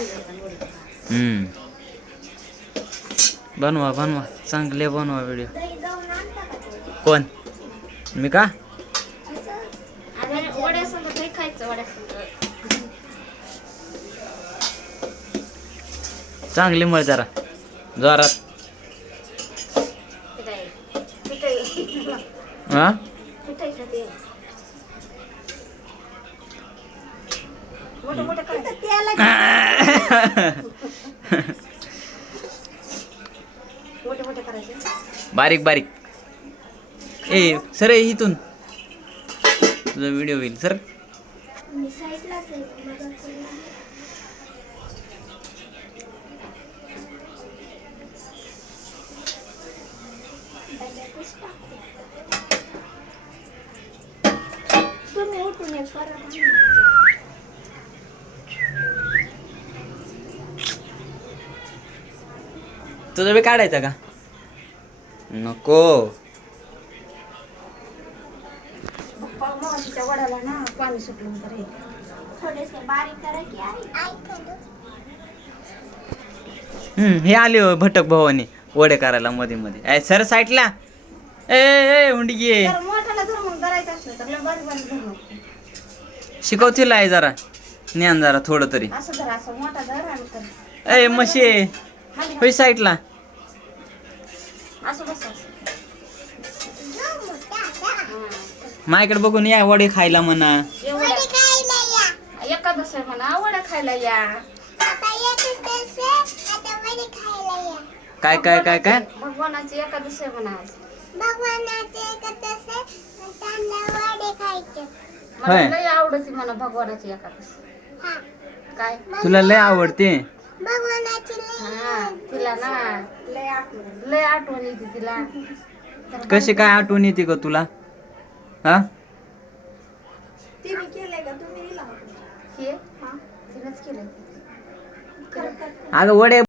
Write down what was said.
हम्म. बनवा बनवा. चांगले बनवा व्हिडिओ कोण? मी का? चांगली मळ जरा. जोरात. हा? मोठं मोठं बारीक बारीक. ए सर ए इथून. तुझा व्हिडिओ होईल सर. तुम्ही उठून एक करा तुझं बी काढायचा का? नको. पप्पा मावशीच्या वड्याला ना पाणी सुटलं तर थोडेसे बारीक करा की हम्म हे आले हो भटक भवानी वडे करायला मध्ये मध्ये ए सर साईटला. ए ए हुंडी घे. तर मोठ्याला धर मग करायचं असलं तर लय बारीक बारीक धर मग. शिकवतील आहे जरा. ज्ञान जरा थोडं तरी. असं धर असं मोठा धर आणि कर ए मशे. होय साईटला असं बस. असं माझ्याकडे बघून या वडे खायला म्हणा. एकादश म्हणा खायला या. काय काय काय काय? भगवानाची एकादश म्हणा. मला. लय आवडती म्हणा भगवानाची एकादश. काय? तुला लय आवडते हा तिला ना लय आठवण येते तिला. तर कशी काय आठवण येते ग तुला? हा? तिने केलंय का तुम्ही दिला हे? तिनंच केलंय. अगं वडे